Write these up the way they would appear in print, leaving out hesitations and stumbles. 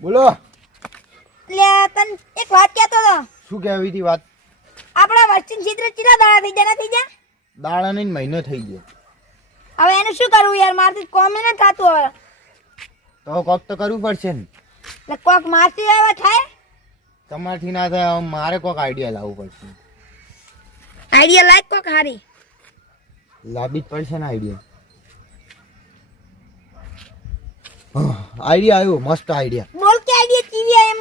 બોલો. લે તન એક વાત કહેતો તો. શું કહેવી હતી વાત? આપણા વસ્તી ચિત્ર ચિરા દાડા થઈ જાય થઈ જાય. દાડાને મહિનો થઈ ગયો. હવે એનું શું કરવું યાર, મારથી કોમ ન થાતું હવે. તો કોક તો કરવું પડશે ને. એટલે કોક મારથી હવે થાય. તમારથી ના થાય, હવે મારે કોક આઈડિયા લાવવું પડશે. આઈડિયા લાઈક કોક હારી લાવવી જ પડશે ને આઈડિયા. આઈડિયા આવ્યો, મસ્ત આઈડિયા. બોલ કે આઈડિયા ચીવી એમ.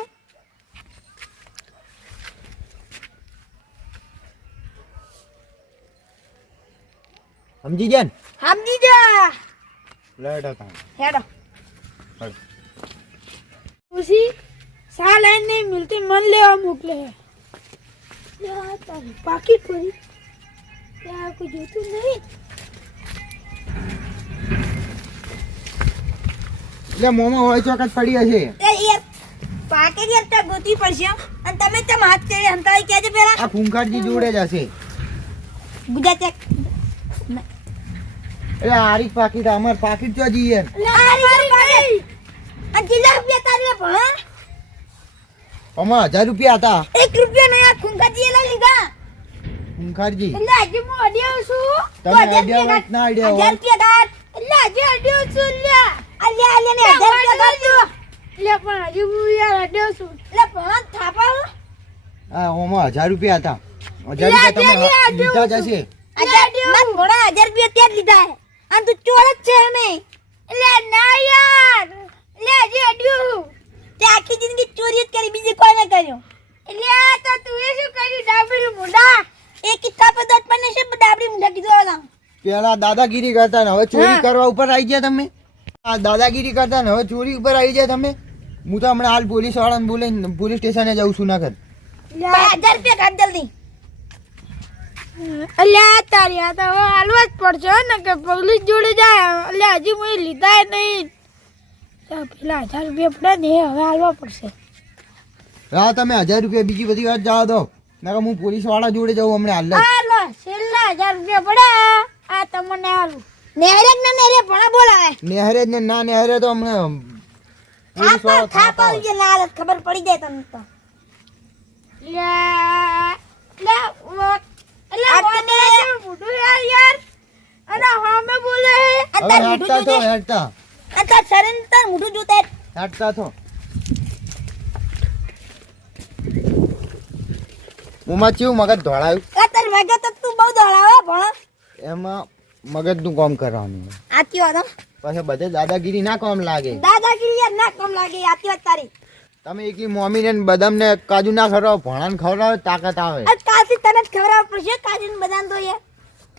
સમજી ગયા ને? સમજી જા. લેટ હતા. હેડો ઉસી સા લાઈન નહીં મિલતી, મન લેવા મોકલે હે. યાર તારી પાકી પડી ત્યાં કોઈ જોતું નહીં. એટલે મોમાં હોય ચોકટ પડી હશે. એ યાર પાકે યાર તા ગોતી પડશે. અને તમે તેમ હાથ કરી હંતાઈ કહેજો પેલા. આ ફૂંકાજી જોડે જ હશે. ગુજરાત એક એટલે આરી પાકીટ અમાર પાકીટ જો જઈએ. લારી પાકી અને જિલ્લા રૂપિયા તારે ભણા. અમાર 1000 રૂપિયા હતા. 1 રૂપિયા નહીં, આ ખુંખાજી લઈ લીધા. ફૂંકાજી એટલે આજે હું અડ્યો છું. તમે આઈડિયા વાત ના આઈડિયા 1000 રૂપિયા કાઢ. એટલે આજે અડ્યો છું લ્યા. અલ્યા અલ્યા ને 1000 રૂપિયા કાઢજો. લે પણ આજે હું યાર અડ્યો છું. એટલે ભણા થાપા. હા ઓમાં 1000 રૂપિયા હતા. 1000 રૂપિયા તમે લીધા જ હશે. મત ભણા 1000 રૂપિયા ત્યાં જ લીધા હે. અને તું ચોર જ છે અમે. એટલે ના યાર, એટલે આજે અડ્યો. તે આખી જિંદગી ચોરી જ કરી, બીજી કોઈ ન કર્યું. એટલે આ તો તું એ શું કર્યું ડાબડી મુંડા? એક કિસ્સા પર દત પણ છે, ડાબડી મુંડા કીધું હતા. પેલા દાદાગીરી કરતા ને હવે ચોરી કરવા ઉપર આવી ગયા તમે. આ દાદાગીરી કરતા ને હવે ચોરી ઉપર આવી ગયા તમે. હું તો હમણાં હાલ પોલીસ વાળાને બોલાઈને પોલીસ સ્ટેશને જાઉં છું. ના કર 1000 રૂપિયા કાઢ જલ્દી. અલ્યા તારી આ તો હવે હાલવા જ પડશે ને કે પોલીસ જોડે જાય. અલ્યા હજી મને લીધા નહીં. પેલા 1000 રૂપિયા પડે ને હવે હાલવા પડશે. હા તમે 1000 રૂપિયા બીજી બધી વાત જવા દો. ના હું પોલીસ વાળા જોડે જાઉં હમણાં હાલ. હાલો છેલ્લા 1000 રૂપિયા પડ્યા. આ તમને હાલું નેહરે ને નેહરે ભણા બોલાવે. નેહરે જ ને ના નેહરે તો હમણાં પોલીસ વાળા થાપ આવી જાય ના હાલત ખબર પડી જાય તમને તો. મગજ ધોળાયું. એમાં મગજ નું કામ કરવાનું. પછી બધે દાદાગીરી ના કામ લાગે. દાદાગીરી ના કામ લાગે. આતી વાત તારી. તમે એકી મમ્મી ને બદામ ને કાજુ ના ખવડાવો, ભણા ને ખવડાવો તાકાત આવે. કાલથી તને જ ખવડાવવા પડશે. કાજુ ને બદામ તો યાર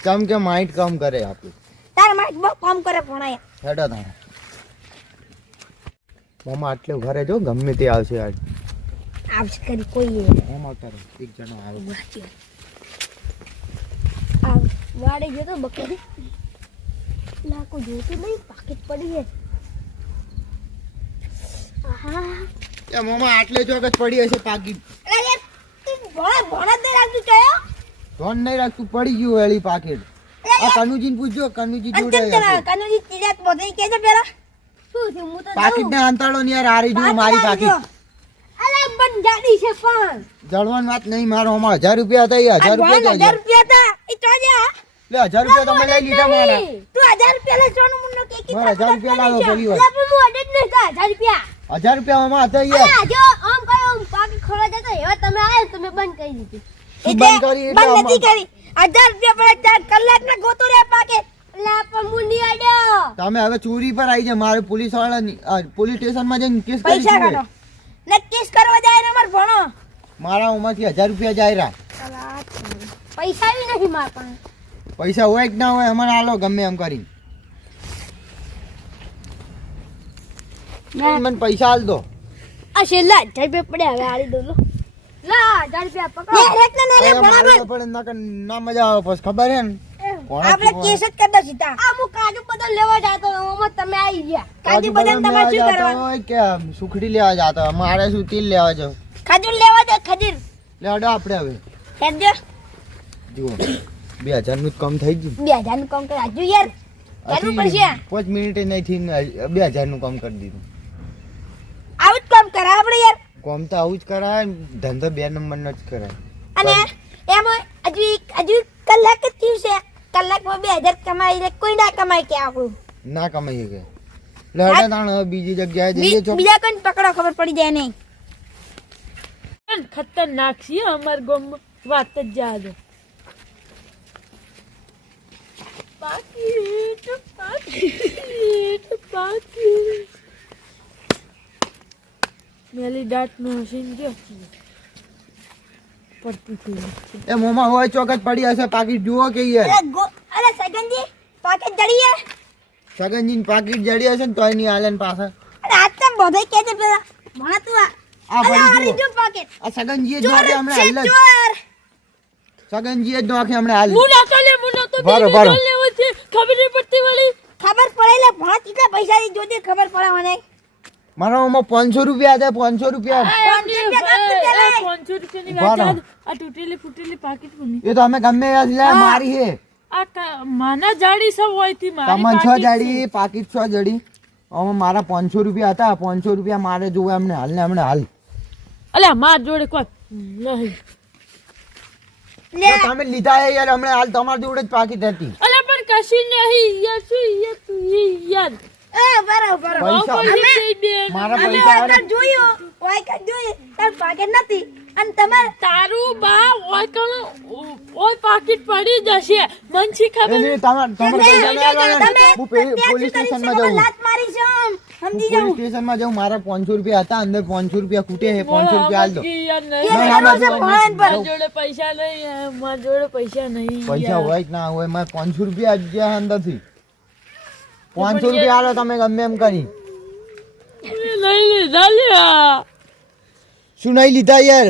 કેમ કે માઇન્ડ કામ કરે આપણું. તાર માઇન્ડ બહુ કામ કરે ભણાય. હેડો તારે મમ્મા આટલે ઘરે જો ગમે તે આવશે આજ. આવશે કરી કોઈ મમ્મા કરે એક જણો આવે. આવ વાડે ગયો તો બકરી. લાકો જોતું નહીં, પાકીટ પડી છે. આહા એ મમ્મા આટલે ચોક જ પડી હશે પાકીટ. અરે તું ભણા દે રાખજો કયો. ધોન નહીં રાખતું, પડી ગયું વેળી પાકીટ. આ કનુજી ને પૂછજો, કનુજી જોડે હશે. કનુજી ચીજાત બધે કેજો પેલા શું થયું. હું તો પાકીટ ને અંતાળો ને યાર આરી જો મારી પાકીટ. અરે બન જાડી છે પણ જળવાની વાત નહીં. મારો આમાં 1000 રૂપિયા હતા. 1000 રૂપિયા 1000 રૂપિયા હતા. ઈ તો જા લે 1000 રૂપિયા તમે લઈ લીધા મારા. તું 1000 રૂપિયા લે સોનું મુન્નો કે કી. 1000 રૂપિયા લાવો પેલી વાર. લે પણ હું અડે જ નહીં કા 1000 રૂપિયા. 1000 રૂપિયા આમાં હતા યાર. અરે જો આમ કયો પાકી ખોરા જતો એવા તમે આયા તમે બંધ કરી દીધી. બંધ કરી એટલે બંધ નથી કરી. 1000 રૂપિયા પર 4 કલાક ના ગોતો રે પાકે. લે પણ મુંડી આડ્યો. તમે હવે ચોરી પર આવી જાય. મારે પોલીસ વાળા પોલીસ સ્ટેશન માં જઈને કેસ કરી પૈસા કાઢો ને કેસ કરવા જાય ને માર ભણો. મારા ઉમાંથી 1000 રૂપિયા જાય રા. પૈસા બી નથી માર પાસે. પૈસા હોય કે ના હોય અમને આલો ગમે એમ કરી. મને પૈસા આલ દો. આ છેલ્લા 1000 રૂપિયા પડ્યા હવે આલી દો. લા 1000 રૂપિયા પકડો. નેરેક ને નેરે ભણાવા પણ ના મજા આવે પછી ખબર હે ને. આપણે કેસ જ કરતા સીધા. આ હું કાજુ બદામ લેવા જાતો ઓમાં તમે આવી ગયા. કાજુ બદામ તમારે શું કરવાનું હોય કે સુખડી લેવા જાતો. મારે શું તીલ લેવા જાવ. ખજૂર લેવા દે ખજૂર. લેડો આપણે હવે હેડજો. જુઓ 2000 નું કામ થઈ ગયું. 2000 નું કામ કર આજુ યાર. કરવું પડશે. 5 મિનિટ નહીં થી 2000 નું કામ કરી દીધું. આવું જ કામ કોમ તો આવું જ કરાય ને, ધંધો 2 નંબરનો જ કરાય. અને એમાં હજુ કલાક જ થયું છે. કલાકમાં 2000 કમાઈ લે, કોઈ ના કમાય કે આપણું ના કમાઈ શકે. લડે તાણ હવે બીજી જગ્યાએ જઈએ છો. બીજા કોઈને પકડો, ખબર પડી જાય નહીં. ખતરનાક છે અમાર ગામમાં, વાત જ જા દો. મેલી દાંત નો હસીન ગયો પડતી થઈ. એ મોમાં હોય ચોકત પડી હશે, પાકીટ જુઓ કે યાર. અરે સગનજી, પાકેટ જડીએ. સગનજીન પાકીટ જડી હશે ને તોય નહીં હાલે ને પાછા. અરે આજ તો બધે કે છે પેલા ભણા તું આ અરે ભાઈ આરી જુઓ. જો પાકેટ. આ સગનજીએ જ ચોર નોખે છે, હમણાં હાલ જ. ચોર. સગનજીએ જ નોખે હમણાં હાલ. મુના તો ભારો, ભારો. લેવો છે, ખબર નહીં પડતી વળી. ખબર પડે લે ભણા કેટલા પૈસા ની જોતી ખબર પડે મને. મારા ઓમાં 500 રૂપિયા હતા, 500 રૂપિયા. 500 રૂપિયાની વાત વાહ. યાદ. આ તૂટેલી ફૂટેલી પાકીટ કોની? એ તો અમે ગમે ત્યાં લે મારી હે. આ માના જાડી સબ હોય થી મારી તમને છ પાકીટ જડી, પાકીટ 6 જડી. હવે મારા 500 રૂપિયા હતા, 500 રૂપિયા મારે જોવે એમને હાલ ને હમણાં હાલ. અલ્યા માર જોડે કોઈ નહીં. લે તો તમે લીધા હે યાર હમણાં હાલ, તમારી જોડે જ પાકીટ હતી. અલ્યા પણ કશી નહીં યાર, શું યાર તું યાર એ બરાબર પૈસા પૈસા દઈ દે. મારા અમે પૈસા ઓય જોયું ઓય કા જોયું તાર પાકેટ નથી અને તમારે તારું બા ઓય કણ ઓય પાકીટ પડી જશે મન શી ખબર. તમારે પૈસા નહીં આલવાના ને? હું પોલીસ સ્ટેશનમાં જાઉં. લાત મારી છે આમ. સમજી પોલીસ જાઉં સ્ટેશનમાં જાઉં. મારા 500 રૂપિયા હતા, અંદર 500 રૂપિયા ખૂટે છે, 500 રૂપિયા હાલ દો. યાર કે નહીં. ના, ના, એનો છે ના, ભણાન પર મારા જોડે પૈસા નહીં, મારા જોડે પૈસા નહીં પૈસા યાર. હોય કે ના હોય, મારે 500 રૂપિયા જ ગયા અંદરથી. 500 રૂપિયા આલો તમે ગમે એમ કરી. નહીં લીધા લ્યા, શું નહીં લીધા યાર?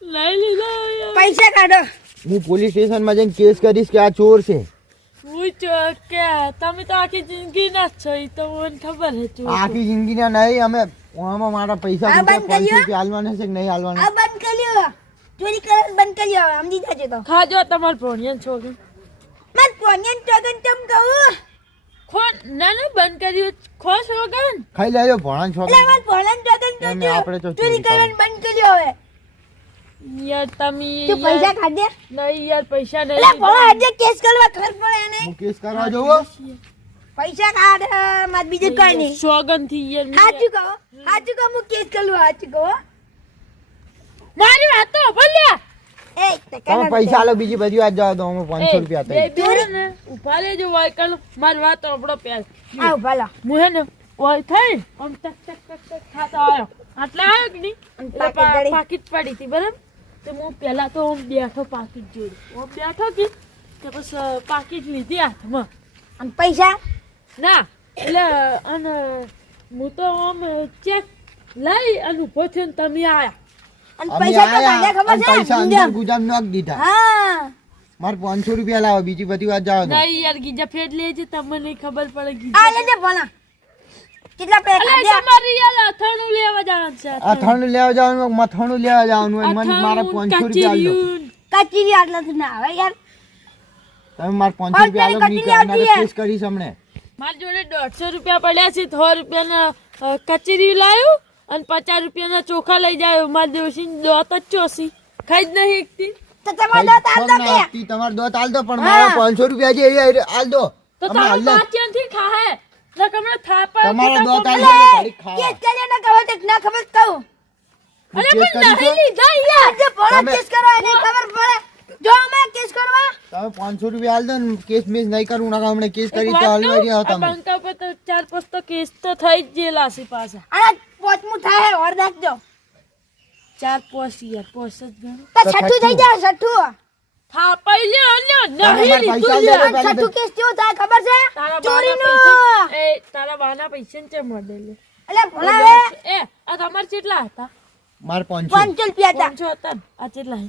નહીં લીધા યાર. પૈસા કાઢો. હું પોલીસ સ્ટેશનમાં જઈને કેસ કરીશ કે આ ચોર છે. હું કે તમે તો આખી જિંદગી ના જ છો, ઈ તો મને ખબર છે ચોર. આખી જિંદગીના નહીં અમે આમાં મારા પૈસા આ ખૂટે, બંધ 500 કર્યો? રૂપિયા હાલવાના છે કે નહીં હાલવાના? આ બંધ કરી લ્યો. ચોરી કરે બંધ કરી લ્યો. સમજી જાજો તો ખાજો તમાર ભણ્યા છોકરી. મત પોન્યન ચોગન તમ કહું. ખો ના ના બંધ કર્યું ખોશ વગર. ખાઈ લેજો ભણા એટલે છોકરા. મત પોન્યન ચોગન એમને તો આપણે તો ચોરી ચોરી કરવાનું બંધ કરી લ્યો હવે. યાર તમે તું પૈસા કાઢ દે. નહીં યાર પૈસા નહીં એટલે ભણા લીધા. આજે કેસ કરવા ખબર પડે એને. હું કેસ કરવા જોવો. પૈસા કાઢ મત બીજું કઈ નહીં. સોગન થી યાર સાચું કહો. સાચું કહો હું કેસ કરું. સાચું કહો. મારી વાત તો ભલ્યા. એ તમે પૈસા આલો, બીજી બધી વાત જાવ તો અમે 500 રૂપિયા હતા. બે ને ઉભા લેજો વાયકલ મારી વાત આપણો પેલ. આવ ભલા. હું હે ને ઓય થઈ આમ ટક ટક ટક ટક ખાતો આવ્યો. આટલા આવ્યો કે નહીં? એટલે પાકીટ જડી. પાકીટ પડી હતી બરાબર. તો હું પેલા તો આમ બેઠો પાકીટ જોઈ. આમ બેઠો કે પછી પાકીટ લીધી હાથમાં. અને પૈસા ના એટલે અને હું તો આમ ચેક લઈ અને ઉભો થયો ને તમે આયા. અને અમે પૈસા તો આયા કાઢ્યા અને ખબર છે પૈસા અંદર ગુજામ નાખ દીધા. હા મારે 500 રૂપિયા લાવો, બીજી બધી વાત જાવ તો. નહીં યાર ગીજા ફેટ લેજે તમને નહીં ખબર પડે ગીજા. આ લેજે ભલા. કેટલા પૈસા અલા કાઢ્યા? તમારે યાર અથાણું લેવા જવાનું છે. અથાણું લેવા જવાનું, મથાણું લેવા જવાનું હોય, મને મારા 500 રૂપિયા આલો. કચરિયું. કચીરી આટલાથી ના આવે યાર. તમે મારા 500 રૂપિયા આલો, કચરી નહીં આવતી તો હે. કેસ કરીશ હમણે. મારી જોડે 150 રૂપિયા પડ્યા છે. 100 રૂપિયાના કચરી લાવ્યું અને 50 રૂપિયાના ચોખા લઈ જાય. મારી દોશી દોત જ ચોસી ખાઈ જ નહીં એકતી. તો તમારે દોત આલ દો કે? ઈ તમારે દોત આલ દો, પણ મારા 500 રૂપિયા જે એ આલ દો. તો અમે હાલ તારું જ. પાચનથી ખાહે. ને કમરે થાપા તમારા ખોટા દોત આલ ખોટા. દો, ઘડીક ખાવા. કેસ કર્યો ના કહો તો ના ખબર કહું. હું અરે કેસ પણ કરીશ નહીં લીધા યાર. જે ભલા તમે- કેસ કરવા એને ખબર પડે. જો અમે કેસ કરવા તમે 500 રૂપિયા આલ દો ને, કેસ મિસ નહીં કરું ના હમણે કેસ એક કરી વાત તો કહું? હલવાઈ રહ્યા આ તમે. બંકા પર તો 4-5 તો કેસ તો થઈ જ ગયેલા છે પાછા. અને પોચમું થાય ઓર નાખજો. 4-5 યાર 5 જ ગણો. તો છઠ્ઠું થઈ જાય છઠ્ઠું. થાપાઈ લે અલ્યો તમારા નહીં પૈસા લીધું લે. યાર. અને છઠ્ઠું કેસ કેવું થાય ખબર છે? તારા ચોરીનું. બાના પૈસા એ તારા બાના પૈસા ને ચમ મળે લે. એટલે ભલા હવે એ આ તમારે કેટલા હતા? મારે 500 500 રૂપિયા હતા. 500 હતા ને? આ કેટલા હે?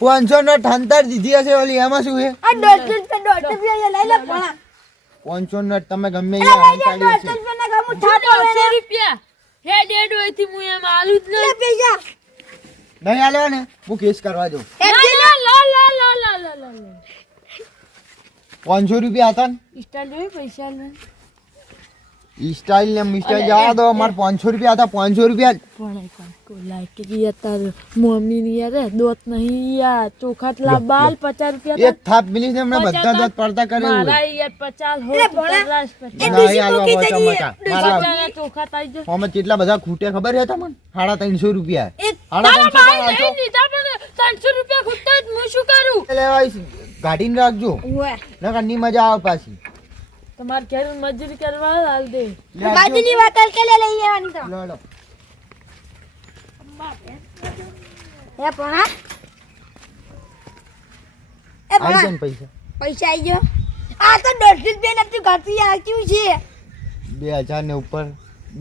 500 નો ઠંતર દીધી હશે ઓલી, એમાં શું છે? આ 150 રૂપિયા લઈ લે ભલા. 500 નો તમે ગમે એટલે અહીંયા લઈ લે હંતાડી 150 હશે. રૂપિયા ના ગામું થાપો 900 રૂપિયા હે ડેડ હોય થી હું એમ આલું જ લે પૈસા. નહીં આલો ને, હું કેસ કરવા જાઉં. નહીં. લા 500 રૂપિયા હતા ને, સ્ટાઇલ જોઈ પૈસા લે. ઈ સ્ટાઇલ ને મિસ્ટાઇલ જવા દો. અમારે 500 રૂપિયા હતા, 500 રૂપિયા. પણ એક વાત કહું, લાઈક કે યાર તાર મમ્મી ની યાર દોત નહીં યાર ચોખાટ લા બાલ 50 રૂપિયા એક થાપ મિલી ને હમણાં બધા દોત પડતા કરે એવું. મારા યાર 50 હો એટલે ભોળા, 50 નહીં આલવા હોય તો મચા. મારા ચોખાટ આવી જાય અમે કેટલા બધા ખૂટ્યા ખબર છે તમને? 350 રૂપિયા. એક 350 ભાઈ આલશો. નહીં લીધા પણ 300 રૂપિયા ખૂટતા જ હું શું કરું? એટલે ભાઈ ગાડીને રાખજો, ઓય નકર ની મજા આવે પાછી. તમારે ઘેર મજૂરી કરવા હાલ દે. લે આવજો. બાજુની વાતલ કે લઈ આવવાની તો લો, લો. હે ભણા એ આઈ ભણા જાય ને પૈસા. પૈસા આવી ગયો. આ તો 150 રૂપિયા નથી ઘરથી આવ્યું છે. 2000 ને ઉપર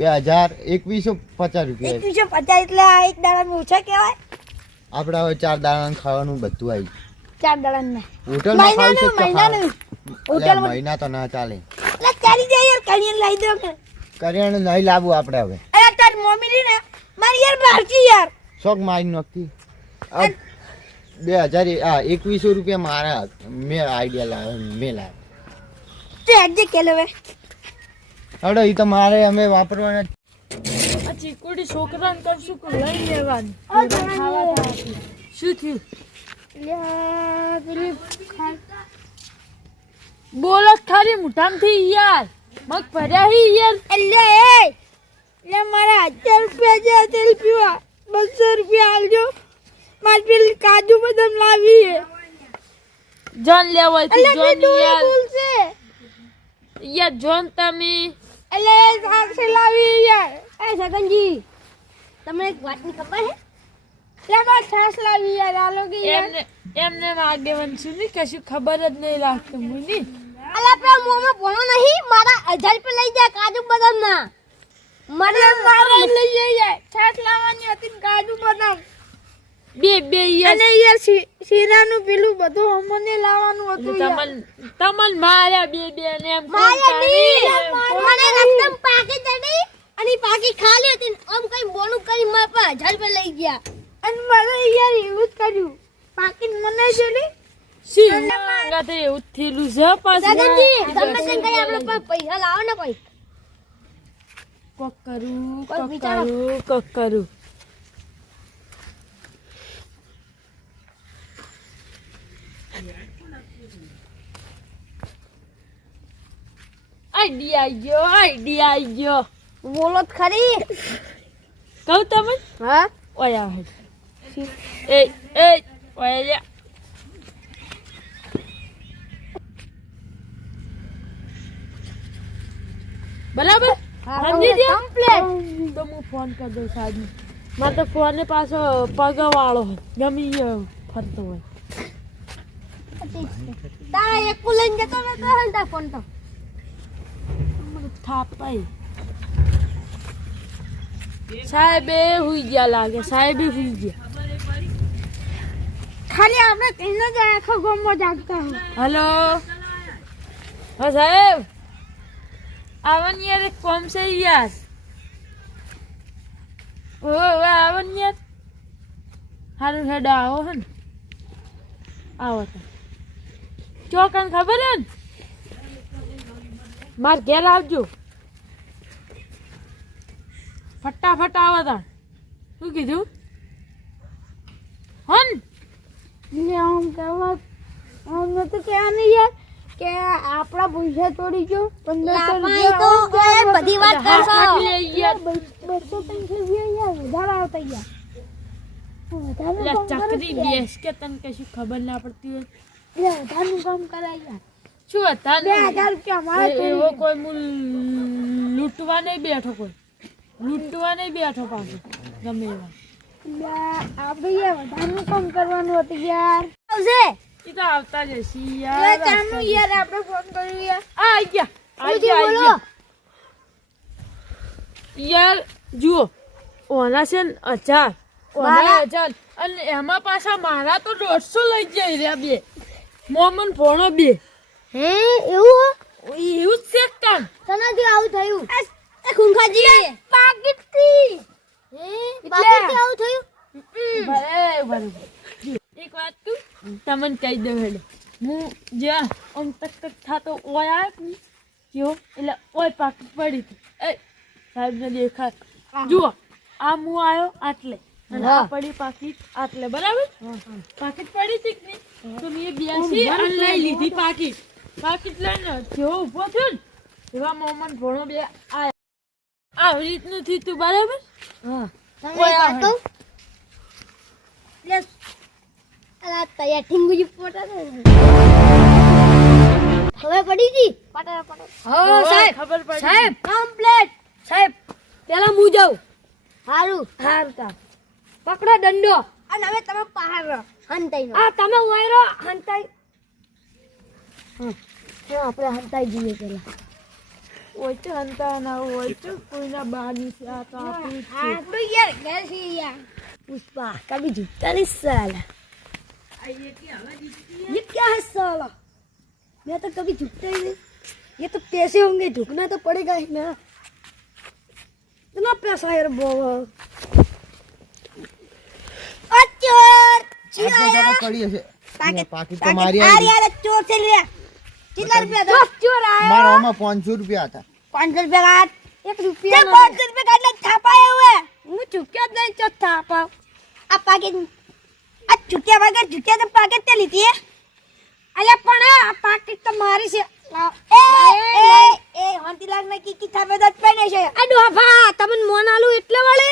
2150 રૂપિયા. 150 એટલે આ એક દાડામાં ઓછા કહેવાય. આપણે હવે 4 દાણા ખાવાનું બધું આવી. 4 દાડાના હોટલમાં ખાવું છે તો મહિનાનું ખાવ. હોટલમાં મહિના તો ના ચાલે. એટલે ચાલી જાય યાર કરિયર લાવી દો કે કરિયાણું નહીં લાવવું આપણે હવે. અરે તાર મમ્મી રી ને મારી યાર બારકી યાર શોખ મારી નોખતી. 2100 રૂપિયા મારા મેં આઈડિયા લાવ્યો, મેં લાવ્યો. તે આજે કે લેવે હડો એ તો મારે અમે વાપરવાના. આ ચીકુડી છોકરાને કરશું કે લઈ લેવાનું ઓ જણાવી શું થયું? લ્યા પેલી બોલો ખાલી મુઠામથી યાર મગ ભર્યા હી યાર. એટલે એટલે મારા 1000 રૂપિયા છે તેલ પીવા 200 રૂપિયા આલજો. મારી પેલી કાજુ બદામ લાવી હે. જોન લેવાય તો એટલે જોન બે યાર બોલશે યાર જોન તમે એટલે સાક્ષી લાવી યાર. એ સગનજી તમને એક વાતની ખબર હે? એટલે મારે છાસ લાવી યાર આલો કે યાર. એમને આગેવાન શું નહીં કશું ખબર જ નહીં રાખતું મુની. અલા પે મોમાં ભણો નહીં મારા 1000 રૂપિયા લઈ જાય કાજુ બદામ ના. મને મારે લઈ જાય છાસ લાવવાની હતી ને કાજુ બદામ બે યાર અને યાર શીરાનું પેલું બધું અમને લાવવાનું હતું યાર. તમન માર્યા બે ને એમ મારે નહીં મને રસ્તમ પાકી ચડી અને પાકી ખાલી હતી ને આમ કઈ બોલું કરી માર પર 1000 રૂપિયા લઈ ગયા અને મને યાર એવું જ કર્યું પાકી મને જેલી સી ગાતે એવું થેલું છે પાછું. દાદાજી તમે તેમ કઈ આપણે પર પૈસા લાવો ને કોઈ કોક કરું કોઈ કોક વિચારો. કરું કોક કરું. આઈડિયા આઈ ગયો બોલો જ ખરી કહું તમે હા ઓય આવે એ ઓય લે બરાબર સમજી ગયા કમ્પ્લીટ. તો હું ફોન કરી દઉં સાજી મારે તો ફોન ને પાછો પગ વાળો હોય ગમી ફરતો હોય. તારા એક લઈને જતો નતો હલતા ફોન તો મને થાપાઈ સાહેબે હુઈ ગયા લાગે સાહેબે હુઈ ગયા. ખાલી આપણે ત્રણ જ આખો ગામમાં જાગતા હોય. હલો હા સાહેબ આવન યાર એક કોમ છે યાર. ઓ આવન યાર હારું હેડ આવો હે ને આવો તો ચોકન ખબર હે ને માર ઘેર આવજો ફટાફટ આવો તા. શું કીધું હન એટલે આમ કહેવા આમ નતું કહેવાનું યાર કે આપણા પૈસા તોડી ગયો 1500 બધી વાત કરશો. 200-300 યાર વધારે આવતા યાર. લે ચકરી બેસ કે તને કશું ખબર ના પડતી હોય. વધારનું કામ કરાય યાર. શું હતા 2000 રૂપિયા મારે એવો કોઈ હું લૂંટવા નહીં બેઠો કોઈ લૂંટવા નહીં બેઠો પાછો ગમે એવા. આપણે યાર વધારનું કામ કરવાનું હતું યાર. આવશે એ તો આવતા જ હશે યાર. ચાનું યાર આપણે ફોન કર્યું યાર. આઈ ગયા આઈ ગયા આઈ બોલો. ગયા. યાર જુઓ ઓના છે ને 1000 ઓના 1000 અને એમાં પાછા મારા તો 150 લઈ જાય રહ્યા બે મોમન ભણો બે હે એવું એવું જ છે કામ. તનાથી આવું થયું એ ખુંખાજી પાકીટથી હે પાકીટથી આવું થયું બરાબર. એક વાત તું તમને કહી દઉં હેડો હું જ્યાં આમ તક તક થાતો ઓય આવ્યો જો એટલે ઓય પાક પડી હતી સાહેબને દેખાય. જુઓ આ હું આવ્યો આટલે અને આ પડી પાકીટ આટલે, બરાબર? પાકીટ પડી હતી કે નહીં? તો મેં બેસી અને લઈ લીધી પાકીટ. પાકીટ લઈને જેવો ઊભો થયો ને એવા મોમન ભણો બે આયા. આવી રીતનું થયું તું, બરાબર? તમે એક વાત કહું? લે, અલા તૈયાર ઠીંગુજી પોટા ને. ખબર પડી ગઈ? પટા. હા સાહેબ, ખબર પડી. સાહેબ કમ્પ્લીટ. સાહેબ પેલા હું જાઉં. હારું તા પકડો દંડો અને હવે તમે પહાડ હંતાઈ આ તમે વાયરો હંતાઈ. હા આપણે હંતાઈ જઈએ પેલા. ઓછો હંતા ના ઓછો કોઈના બહારની છે. આ તો આપણું જ છે. આપણું યાર ઘર છે યાર. પુષ્પા કभी झुकता नहीं साला. ये क्या है साला? मैं तो कभी झुकता ही नहीं. ये तो पैसे होंगे, झुकना तो पड़ेगा ही ना. इतना पैसा यार बाबा. चोर આપણે પડી હશે પાકીટ તો મારી आ આવી. यार चोर चल रहा. कितना रुपया था? चोर आया. મારા આમાં 500 રૂપિયા હતા. 500 रुपया का 1 रुपया. 500 रुपया का એટલે છાપાયા हुआ. હું ચૂક્યા જ નહીં, ચો છાપાવ. આ પાકીટ આ ચૂક્યા વગર ચૂક્યા તો પાકીટ તે લીધી હે. અલ્યા પણ આ પાકીટ તો મારી છે. એ હોંતીલાલ મે કી થાપે દત પડે છે. આ ડોફા તમને મોન આલુ એટલે વાળે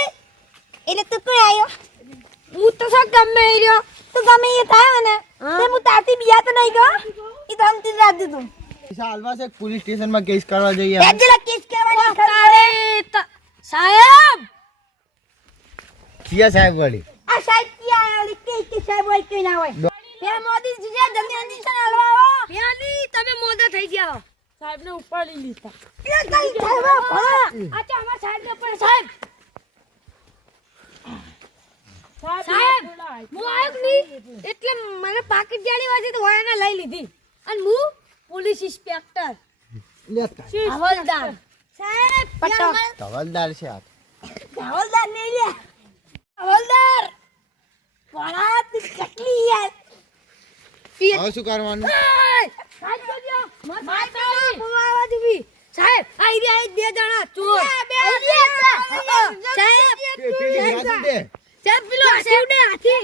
એટલે તું કોઈ આયો. હું તો સા ગમે રહ્યો. તું ગમે એ થાય ને તે હું તાતી બિયા તો નહીં ગયો. ઈ તો હમતી રાત દીધું. પૈસા હાલવા છે પોલીસ સ્ટેશનમાં કેસ કરવા જઈએ. બેજલા કેસ કરવાની ખરે. સાહેબ કિયા સાહેબ વળી આ સાહેબ કી આયા કે સાહેબ હોય કે ના હોય. બે મોદી જીજા જલ્દી જલ્દી છે હાલવા આવો. બેની તમે મોદા થઈ ગયા. સાહેબને ઉપાડી લીધા. એ કઈ સાહેબ આચા અમાર સાહેબ ને પણ સાહેબ સાહેબ હું આયો નહીં એટલે મને પાકીટ જાળી વાજી તો વાયના લઈ લીધી અને હું પોલીસ ઇન્સ્પેક્ટર લેતા હવલદાર સાહેબ પટ્ટો હવલદાર છે આ. હવલદાર નહીં લે હવલદાર બડા તું ચકલી યાર. હવે શું કરવાનું? સાહેબ જોજો માતા બોલાવા દીવી. સાહેબ આ ઈરી બે જણા ચોર. સાહેબ પેલી યાદ દે. સાહેબ પેલો હાથી.